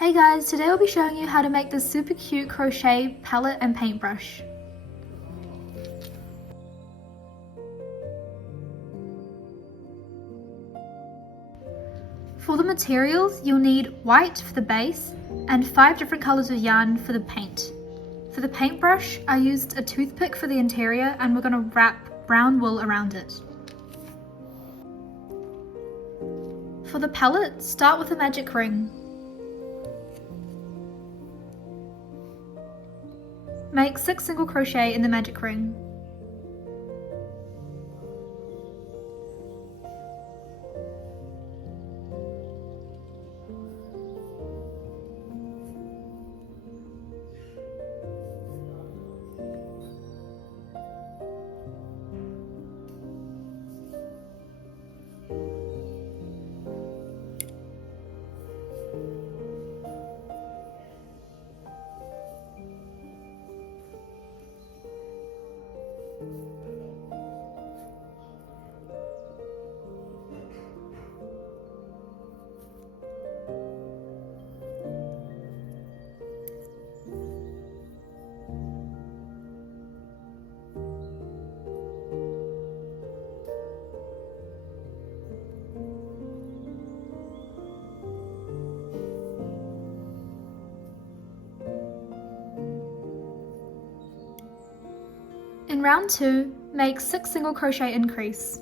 Hey guys, today I'll be showing you how to make this super cute crochet palette and paintbrush. For the materials, you'll need white for the base and 5 different colours of yarn for the paint. For the paintbrush, I used a toothpick for the interior and we're going to wrap brown wool around it. For the palette, start with a magic ring. Make 6 single crochet in the magic ring. In round 2, make 6 single crochet increase.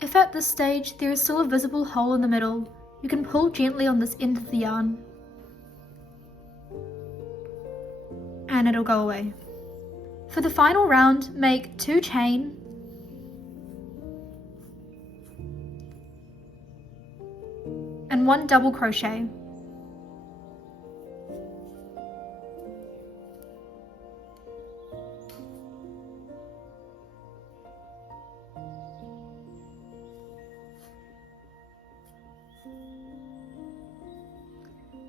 If at this stage there is still a visible hole in the middle, you can pull gently on this end of the yarn and it'll go away. For the final round, make 2 chain and 1 double crochet.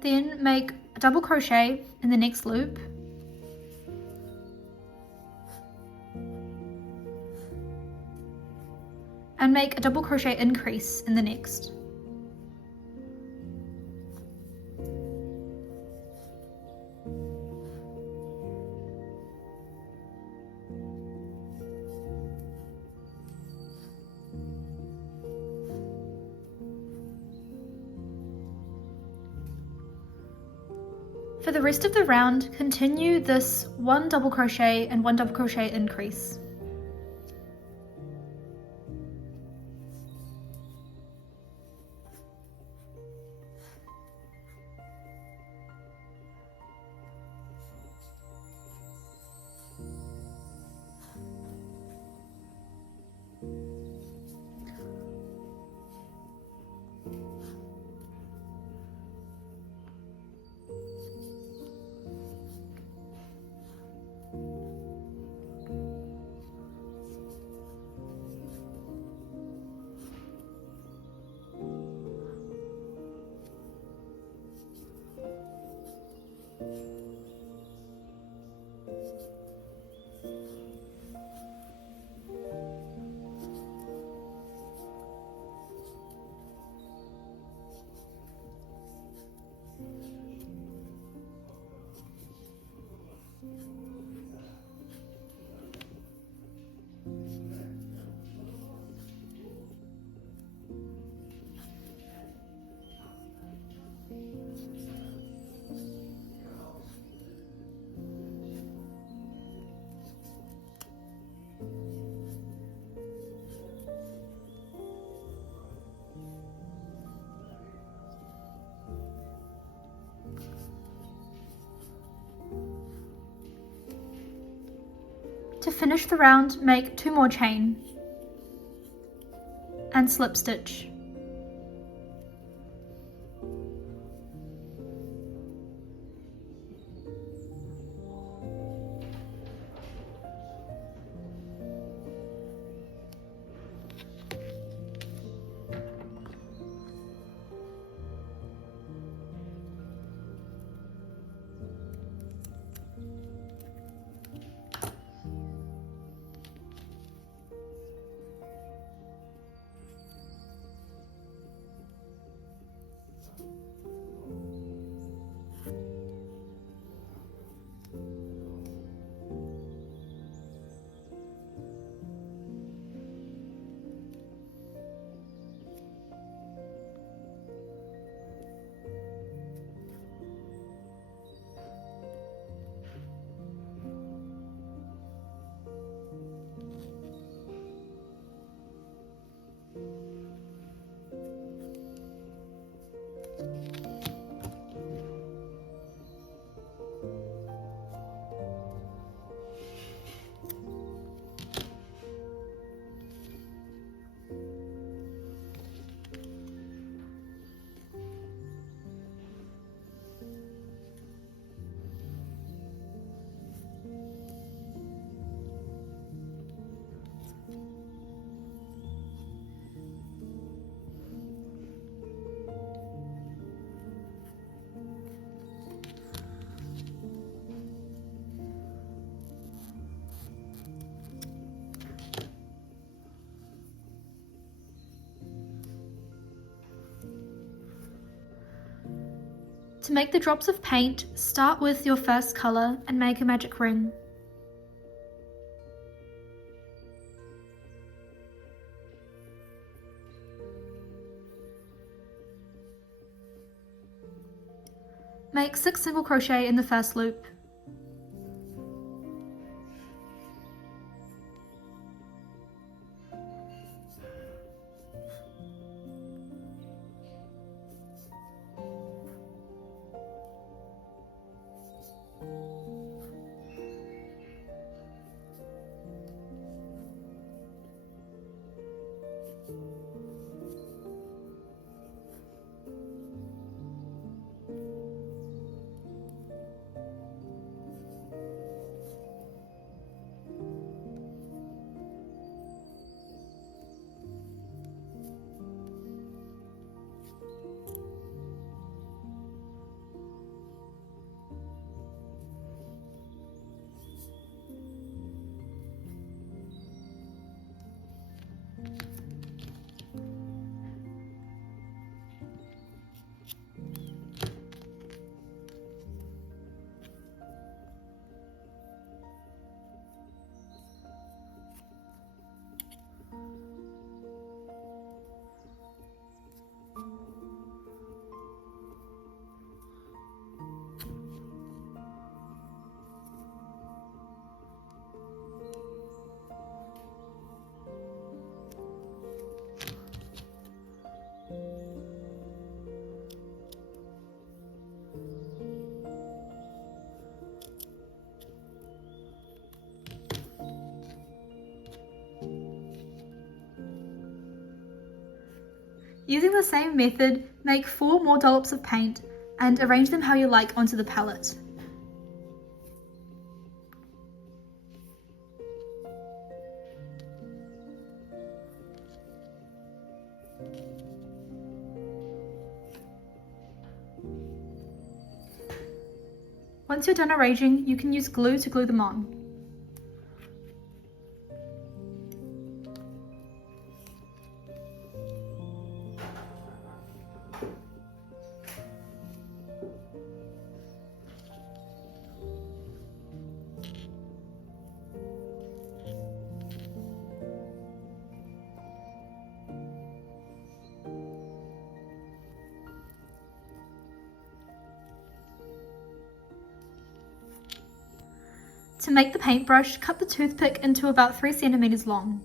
Then make a double crochet in the next loop and make a double crochet increase in the next. For the rest of the round, continue this 1 double crochet and 1 double crochet increase. To finish the round, make 2 more chain and slip stitch. To make the drops of paint, start with your first colour and make a magic ring. Make 6 single crochet in the first loop. Using the same method, make 4 more dollops of paint and arrange them how you like onto the palette. Once you're done arranging, you can use glue to glue them on. To make the paintbrush, cut the toothpick into about 3 centimeters long.